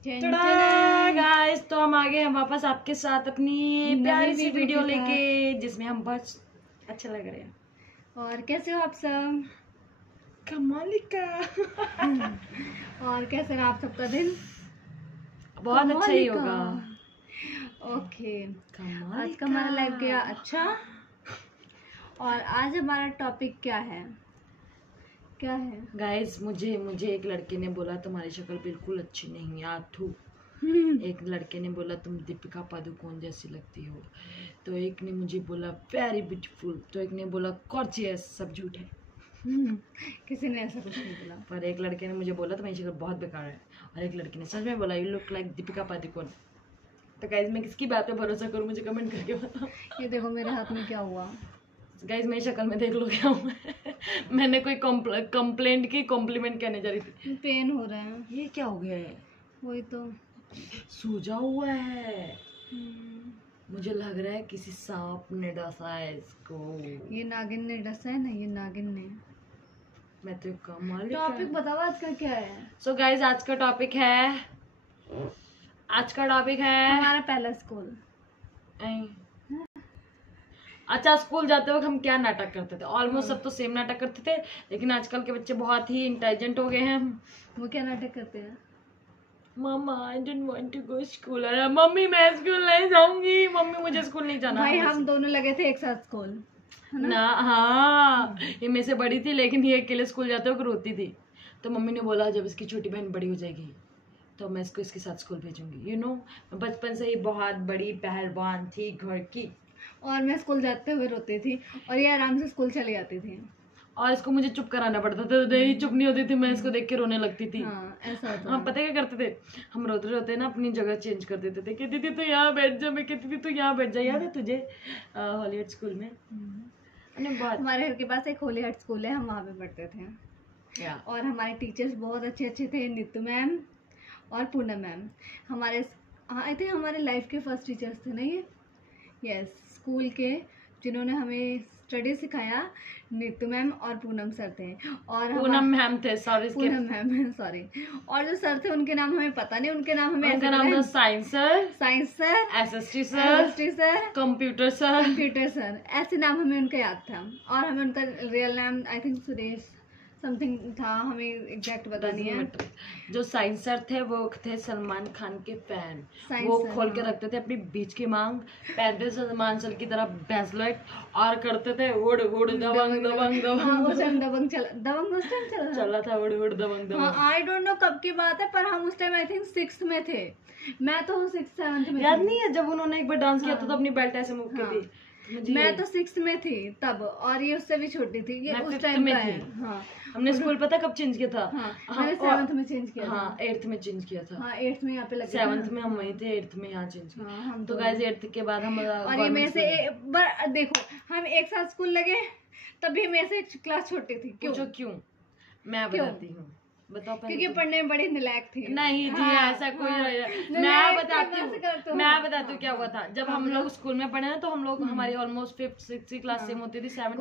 Guys, तो हम आ गए हैं वापस आपके साथ अपनी प्यारी सी वीडियो लेके, जिसमें हम बहुत अच्छा लग रहे हैं। और कैसे हो आप सब? कमाल का। और कैसे रहा आप सबका दिन? बहुत अच्छा ही होगा। ओके, आज का हमारा लाइफ गया अच्छा। और आज हमारा टॉपिक क्या है? गाइस, मुझे एक लड़के ने बोला तुम्हारी शक्ल बिल्कुल अच्छी नहीं है आथू। एक लड़के ने बोला तुम दीपिका पादुकोण जैसी लगती हो, तो एक ने मुझे बोला वेरी ब्यूटीफुल, तो एक ने बोला गॉर्जियस। सब झूठ है। किसी ने ऐसा कुछ नहीं बोला, पर एक लड़के ने मुझे बोला तुम्हारी शक्ल बहुत बेकार है, और एक लड़के ने सच में बोला you look like Deepika Padukone. तो गाइस, मैं किसकी बात पे भरोसा करूं? मुझे कमेंट करके बताओ। ये देखो मेरे हाथ में क्या हुआ। गाइस, मेरी शक्ल में देख लो क्या हुआ है। मैंने कोई कंप्लेंट की कॉम्प्लीमेंट कहने जा रही थी। पेन हो रहा है। ये क्या हो गया है? वही तो सूजा हुआ है। मुझे लग रहा है किसी सांप ने डसा है इसको। ये नागिन ने डसा है ना, ये नागिन ने। मैं तो कमाल। टॉपिक बताओ आज का क्या है? सो गाइस, आज का टॉपिक है हमारा पहला स्कूल। अच्छा, स्कूल जाते वक्त हम क्या नाटक करते थे? ऑलमोस्ट सब तो सेम नाटक करते थे, लेकिन आजकल के बच्चे बहुत ही इंटेलिजेंट हो गए हैं। वो क्या नाटक करते हैं? मम्मा I don't want to go school. अरे मम्मी, मैं स्कूल नहीं जाऊंगी। मम्मी, मुझे स्कूल नहीं जाना। भाई हम दोनों लगे थे एक साथ स्कूल ना। हाँ, ये मेरे से बड़ी थी, लेकिन ये अकेले स्कूल जाते वक्त रोती थी। तो मम्मी ने बोला जब इसकी छोटी बहन बड़ी हो जाएगी तो मैं इसको इसके साथ स्कूल भेजूंगी। मैं बचपन से ही बहुत बड़ी पहलवान थी घर की, और मैं स्कूल जाते हुए रोती थी और ये आराम से स्कूल चली जाती थी, और इसको मुझे चुप कराना पड़ता था। तो चुप नहीं होती थी, मैं इसको देख के रोने लगती थी। ऐसा होता। हाँ, पता क्या करते थे हम? रोते रोते ना अपनी जगह चेंज कर देते थे। कहती थी तो यहाँ बैठ जा, मैं कहती थी तो यहाँ बैठ जा। याद है तुझे हॉलीवुड स्कूल में? हमारे घर के पास एक होली हार्ट स्कूल है, हम वहाँ पे पढ़ते थे। और हमारे टीचर्स बहुत अच्छे अच्छे थे। नीतू मैम और पूनम मैम हमारे, आई थिंक हमारे लाइफ के फर्स्ट टीचर्स थे ना ये। यस, स्कूल के जिन्होंने हमें स्टडी सिखाया नीतू मैम और पूनम सर थे। और पूनम मैम थे, सॉरी पूनम मैम, सॉरी। और जो सर थे उनके नाम हमें पता नहीं, उनके नाम हमें उनका नाम था science sir, SST sir, computer sir, ऐसे नाम हमें उनका याद था। और हमें उनका रियल नाम आई थिंक सुरेश समथिंग था, हमें एग्जैक्ट पता नहीं है। जो साइंस सर थे वो थे सलमान खान के फैन। वो खोल के रखते थे अपनी बीच की मांग, पहनते थे सलमान सर की तरह ब्रेसलेट, और करते थे उड़ उड़ दबंग दबंग दबंग चला था उड़ उड़ दबंग दबंग। आई डोंट नो कब की बात है, पर हम उस टाइम आई थिंक 6th में थे। मैं तो 6th 7th में। याद नहीं है जब उन्होंने एक बार डांस किया था तो अपनी बेल्ट ऐसे मूव की थी? मैं तो 6th में थी तब, और ये उससे भी छोटी थी। ये उस टाइम में थी। हाँ, हमने स्कूल पता कब चेंज किया था? मैंने 7th में चेंज किया। हाँ, 8th में चेंज किया था। हाँ, 8th में यहाँ पे लगे। 7th में हम वहीं थे, 8th में यहाँ चेंज किया। तो गाइस 8th के बाद हम, और ये मेरे से देखो हम एक साथ स्कूल लगे, तभी मेरे से क्लास छोटी थी। क्यों? मैं बताती हूँ, बताओ। क्योंकि पढ़ने में बड़ी नालायक थी। नहीं जी, ऐसा कोई मैं बताती हूँ क्या हुआ था। जब हम लोग स्कूल में पढ़े ना, तो हम लोग हमारी almost 5th 6th class same होती थी। 7th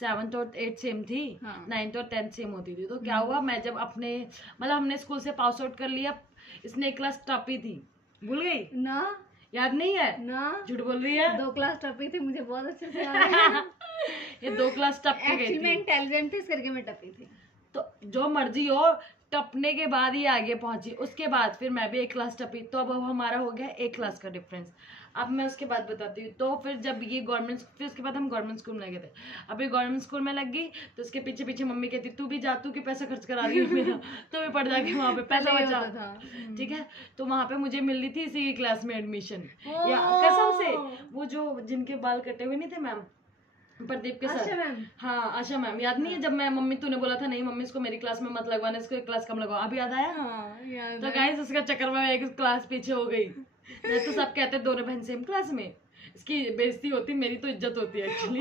7th और 8th सेम थी, 9th और 10th सेम होती थी। तो क्या हुआ, मैं जब अपने हमने स्कूल से पास आउट कर लिया, इसने एक क्लास टॉपी थी, भूल गई ना? याद नहीं है ना? झूठ बोल रही है। 2 क्लास टपी थी, मुझे बहुत अच्छे से याद है। ये 2 क्लास टप के गई थी। मैं इंटेलिजेंट थी, इस करके मैं टपी थी। तो जो मर्जी हो, टपने के बाद ही आगे पहुंची। उसके बाद फिर मैं भी एक क्लास टपी, तो अब हमारा हो गया 1 क्लास का डिफरेंस। अब मैं उसके बाद बताती हूँ। तो फिर जब ये फिर उसके बाद हम गवर्नमेंट स्कूल में लगे थे। अभी गवर्नमेंट स्कूल में लग गई, तो उसके पीछे पीछे मम्मी कहती तू भी जा, तू क्यों पैसा खर्च करा रही है मेरा, तो भी पढ़ जाके वहाँ पे पैसा बचा था। ठीक है, तो वहाँ पे मुझे मिल रही थी इसी क्लास में एडमिशन। या कसम से, वो जो जिनके बाल कटे हुए नहीं थे मैम, प्रदीप के साथ। हाँ, आशा मैम। याद नहीं है जब मैं तूने बोला था नहीं मम्मी इसको मेरी क्लास में मत लगवाना, इसको एक क्लास कम लगवाओ? अभी याद आया? तो गाइस, उसका चक्कर में एक क्लास पीछे हो गई। तो सब कहते दोनों बहन सेम क्लास में, इसकी बेइज्जती होती, मेरी तो इज्जत होती है एक्चुअली।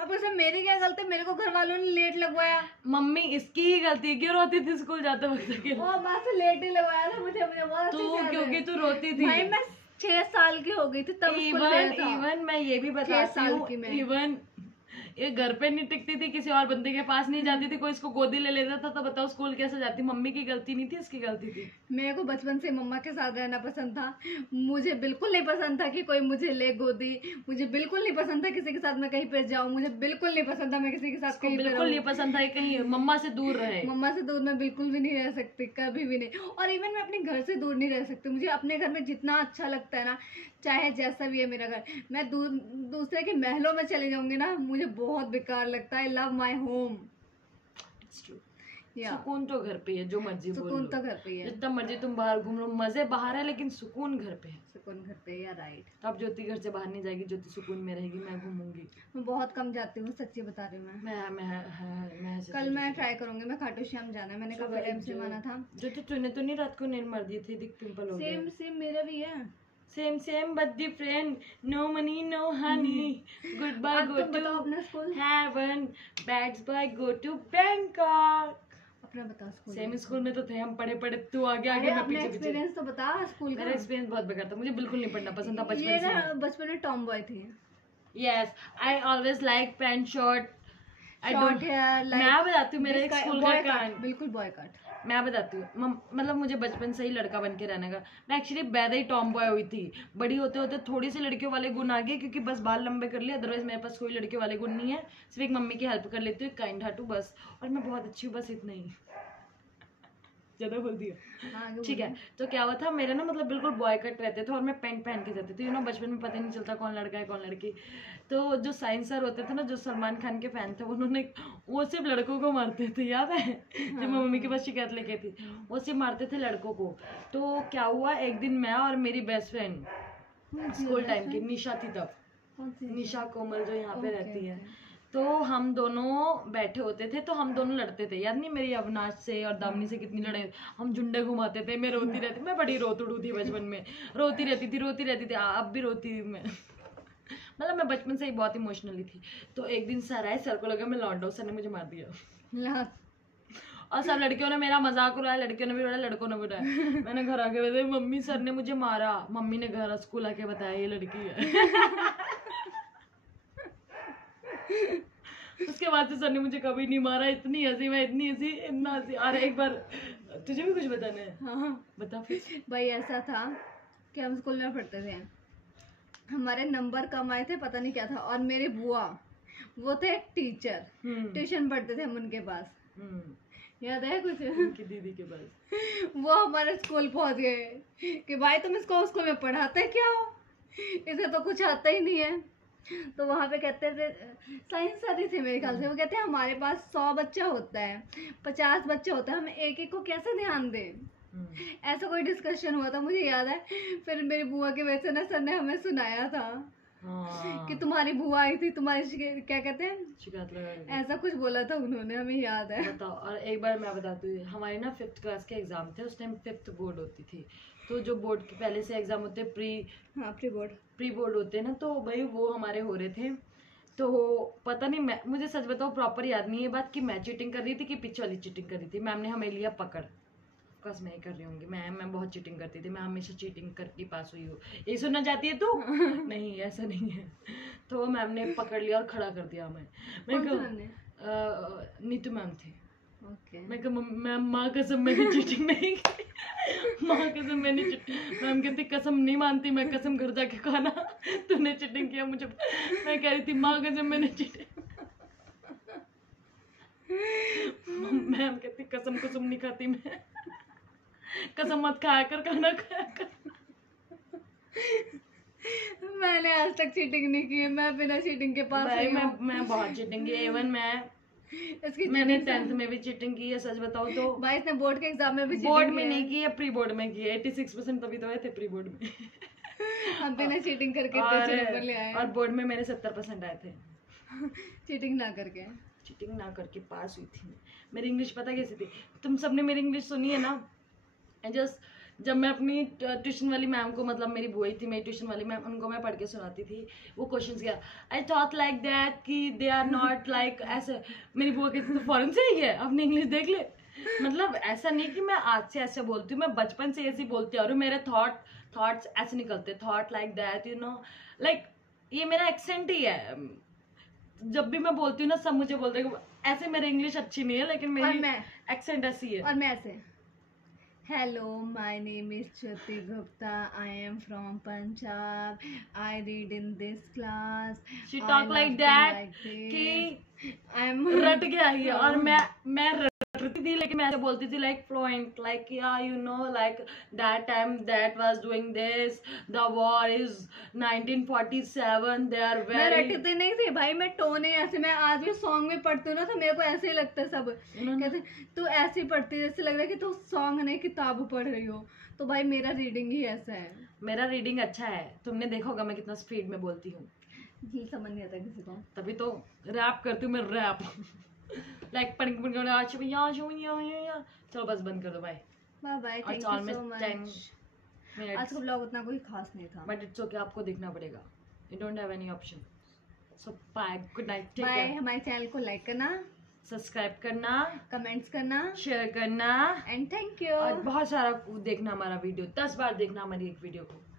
अब उसमें मेरी क्या गलती? मेरे को घर वालों ने लेट लगवाया। मम्मी, इसकी ही गलती। क्यों रोती थी स्कूल जाते वक्त? लेट ही लगवाया था मुझे बहुत। क्योंकि तू रोती थी। भाई मैं 6 साल की हो गई थी तब। इवन मैं ये भी बताती हूँ, ये घर पे नहीं टिकती थी, किसी और बंदे के पास नहीं जाती थी, कोई इसको गोदी ले लेता था, तो बताओ स्कूल कैसे जाती? मम्मी की गलती नहीं थी, इसकी गलती थी। मेरे को बचपन से मम्मा के साथ रहना पसंद था। मुझे बिल्कुल नहीं पसंद था कि कोई मुझे ले गोदी, मुझे बिल्कुल नहीं पसंद था किसी के साथ मैं कहीं पे जाऊँ, मुझे बिल्कुल नहीं पसंद था मैं किसी के साथ कहीं पे बिल्कुल नहीं पसंद था कहीं मम्मा से दूर रहे। मम्मा से दूर मैं बिल्कुल भी नहीं रह सकती, कभी भी नहीं। और इवन मैं अपने घर से दूर नहीं रह सकती। मुझे अपने घर में जितना अच्छा लगता है ना, चाहे जैसा भी है मेरा घर, मैं दूसरे के महलों में चले जाऊंगी ना, मुझे बहुत बेकार लगता है। I love my home. सुकून तो घर पे है, जो मर्जी बोल लो, सुकून तो घर पे है। जितना मर्जी तुम बाहर घूम लो, मजे बाहर है लेकिन सुकून घर पे है। सुकून घर पे है, राइट। तो अब ज्योति घर से बाहर नहीं जाएगी, ज्योति सुकून में रहेगी, मैं घूमूंगी। मैं बहुत कम जाती हूँ, सच्ची बता रही हूँ मैं कल मैं ट्राई करूंगी। मैं खाटू श्याम जाना है, मैंने काफी टाइम से माना था। ज्योति तूने तो नहीं रात को नींद मार दी थी, दिख पिंपल हो गया। सेम सेम मेरा भी है। Same but different, no money no honey, good bye go to अपना school, heaven, bads bye go to Bangkok. अपना बता स्कूल। सेम स्कूल में तो थे हम, पढ़े तू आगे आगे मैं पीछे पीछे। एक्सपीरियंस तो बता स्कूल का। मेरा एक्सपीरियंस बहुत बेकार था, मुझे बिल्कुल नहीं पढ़ना पसंद था बचपन ये से। ना बचपन में टॉम बॉय थी। Yes, I always like pant short, I don't hair. मैं बताती हूँ मेरे स्कूल का कहानी, बिल्कुल बॉय कट। मैं बताती हूँ। मतलब मुझे बचपन से ही लड़का बन के रहने का, मैं एक्चुअली बैदा ही टॉम बॉय हुई थी। बड़ी होते होते थोड़ी सी लड़कियों वाले गुण आ गए, क्योंकि बस बाल लंबे कर लिए, अदरवाइज मेरे पास कोई लड़के वाले गुण नहीं है। सिर्फ एक मम्मी की हेल्प कर लेती हूँ, काइंड हार्ट हूँ बस, और मैं बहुत अच्छी हूँ, बस इतना ही। ज्यादा बोल दिया, ठीक है। तो क्या हुआ था, मेरे ना मतलब बिल्कुल बॉय कट रहते थे और मैं पैंट पहन के जाती थी। यू नो, बचपन में पता नहीं चलता कौन लड़का है कौन लड़की। तो जो साइंस सर होते थे ना, जो सलमान खान के फैन थे, उन्होंने वो सिर्फ लड़कों को मारते थे, याद है? जब मैं मम्मी के पास शिकायत लेके थी, वो सिर्फ मारते थे लड़कों को। तो क्या हुआ, एक दिन मैं और मेरी बेस्ट फ्रेंड स्कूल टाइम की, निशा थी तब, निशा कोमल जो यहाँ पे रहती है, तो हम दोनों बैठे होते थे, तो हम दोनों लड़ते थे। याद नहीं मेरी अविनाश से और दामिनी से कितनी लड़े, हम झुंडे घुमाते थे, मैं रोती रहती, मैं बड़ी रोतुड़ू थी बचपन में, रोती रहती थी, अब भी रोती थी मैं। मतलब मैं बचपन से ही बहुत इमोशनली थी। तो एक दिन सर आए, सर को लगा मैं लौंडा हूं, सर ने मुझे मार दिया और सब लड़कियों ने मेरा मजाक उड़ाया, लड़कियों ने भी उड़ाया, लड़कों ने भी उड़ाया। मैंने घर आके बताया, मम्मी सर ने मुझे मारा। मम्मी ने घर स्कूल आके बताया ये लड़की है। उसके बाद से सर ने मुझे कभी नहीं मारा। इतनी हंसी, मैं इतनी हंसी, इतना हंसी। अरे एक बार तुझे भी कुछ बताना है? हाँ बता फिर। भाई ऐसा था कि हम स्कूल में पढ़ते थे, हमारे नंबर कम आए थे, पता नहीं क्या था, और मेरे बुआ वो थे टीचर, ट्यूशन पढ़ते थे हम उनके पास। याद है कुछ? उनकी दीदी के पास। वो हमारे स्कूल पहुंच गए कि भाई तुम इसको स्कूल में पढ़ाते क्या हो, इसे तो कुछ आता ही नहीं है। तो वहाँ पे कहते थे, साइंस सर ही थे मेरे ख्याल से, वो कहते हैं हमारे पास 100 बच्चा होता है, 50 बच्चा होता है, हम एक एक को कैसे ध्यान दें। ऐसा कोई डिस्कशन हुआ था, मुझे याद है। फिर मेरी बुआ के वजह से ना सर ने हमें सुनाया था कि तुम्हारी बुआ आई थी, तुम्हारी क्या कहते हैं, शिकायत लगा, ऐसा कुछ बोला था उन्होंने, हमें याद है। बताओ। और एक बार मैं बताती हूँ, हमारे ना 5th क्लास के एग्जाम थे, उस टाइम 5th बोर्ड होती थी। तो जो बोर्ड के पहले से एग्जाम होते हैं, प्री बोर्ड होते हैं ना, तो भाई वो हमारे हो रहे थे। तो पता नहीं, मुझे सच बताओ प्रॉपर याद नहीं है बात कि मैं चीटिंग कर रही थी कि पीछे वाली चीटिंग कर रही थी। मैम ने हमें लिया पकड़, ऑफकोर्स मैं ही कर रही होंगी, मैं बहुत चीटिंग करती थी, मैं हमेशा चीटिंग करके पास हुई हूँ। ये सुनना चाहती है तू? नहीं, ऐसा नहीं है। तो मैम ने पकड़ लिया और खड़ा कर दिया हमें। नीतू मैम थी। मैं कहा मैम माँ कसम मैंने चीटिंग नहीं की, माँ कसम मैंने चीटिंग। मैम कहती कसम नहीं मानती मैं, कसम घर जाके खाना, तूने चीटिंग किया मुझे। मैं कह रही थी माँ कसम मैंने चीटिंग। मैम कहती कसम कुसम नहीं खाती मैं, कसम मत खाया कर, खाना खाया कर। मैंने आज तक चीटिंग नहीं की है, मैं बिना चीटिंग के पास हुई हूं। मैं बहुत चीटिंग की, इवन मैंने 10th में भी चीटिंग की है, सच बताओ तो। भाई इसने बोर्ड के एग्जाम में भी बोर्ड में नहीं की है, प्री बोर्ड में की है। 86% तभी तो आए थे प्री बोर्ड में। हम बिना चीटिंग करके अच्छे नंबर ले आए, और बोर्ड में मेरे 70% आए थे। चीटिंग ना करके पास हुई थी। मेरी इंग्लिश पता कैसी थी, तुम सबने मेरी इंग्लिश सुनी है ना। जब मैं अपनी ट्यूशन वाली मैम को, मतलब मेरी बुआ थी मेरी ट्यूशन वाली मैम, उनको मैं पढ़ के सुनाती थी वो क्वेश्चंस क्या, आई थॉट लाइक दैट कि दे आर नॉट लाइक ऐसे। मेरी बुआ कहती तो फॉरेन से ही है, अपनी इंग्लिश देख ले। मतलब ऐसा नहीं कि मैं आज से ऐसे बोलती हूँ, मैं बचपन से ऐसे बोलती आ रही हूँ। मेरे थॉट्स ऐसे निकलते, thought like that, you know, like ये मेरा एक्सेंट ही है। जब भी मैं बोलती हूँ ना सब मुझे बोलते हैं ऐसे मेरी इंग्लिश अच्छी नहीं है लेकिन मेरी एक्सेंट ऐसी है। और मैं ऐसे Hello, my name is Jyoti Gupta. I am from Punjab. I read in this class. She I talk like love to that like this. कि I'm रट गया ये। और मैं रटती थी लेकिन मैं ऐसे बोलती थी like fluent, like yeah you know like that time that was doing this, the war is 1947, they are मैं very। रटती नहीं थी भाई, मैं टोन ही ऐसे, मैं आज भी सॉन्ग में पढ़ती हूँ ना तो मेरे को ऐसे ही लगता है सब कहते तू ऐसे ही पढ़ती है, जैसे लग रहा है कि तू सॉन्ग नहीं किताब पढ़ रही हो। तो भाई मेरा रीडिंग ही ऐसा है। मेरा रीडिंग अच्छा है, तुमने देखा होगा मैं कितना स्पीड में बोलती हूँ। ये समझ नहीं आता किसी को, तभी तो रैप करती हूँ मैं, रैप लाइक चलो बस बंद कर दो, bye bye bye, thank you so much. आज का ब्लॉग उतना कोई खास नहीं था, बट इट्स ओके, आपको देखना पड़ेगा, you don't have any option. So bye, good night, take bye. Care. हमारे चैनल को लाइक करना, सब्सक्राइब करना, कमेंट्स करना, शेयर करना एंड थैंक यू। और बहुत सारा देखना हमारा वीडियो, 10 बार देखना हमारी एक वीडियो को।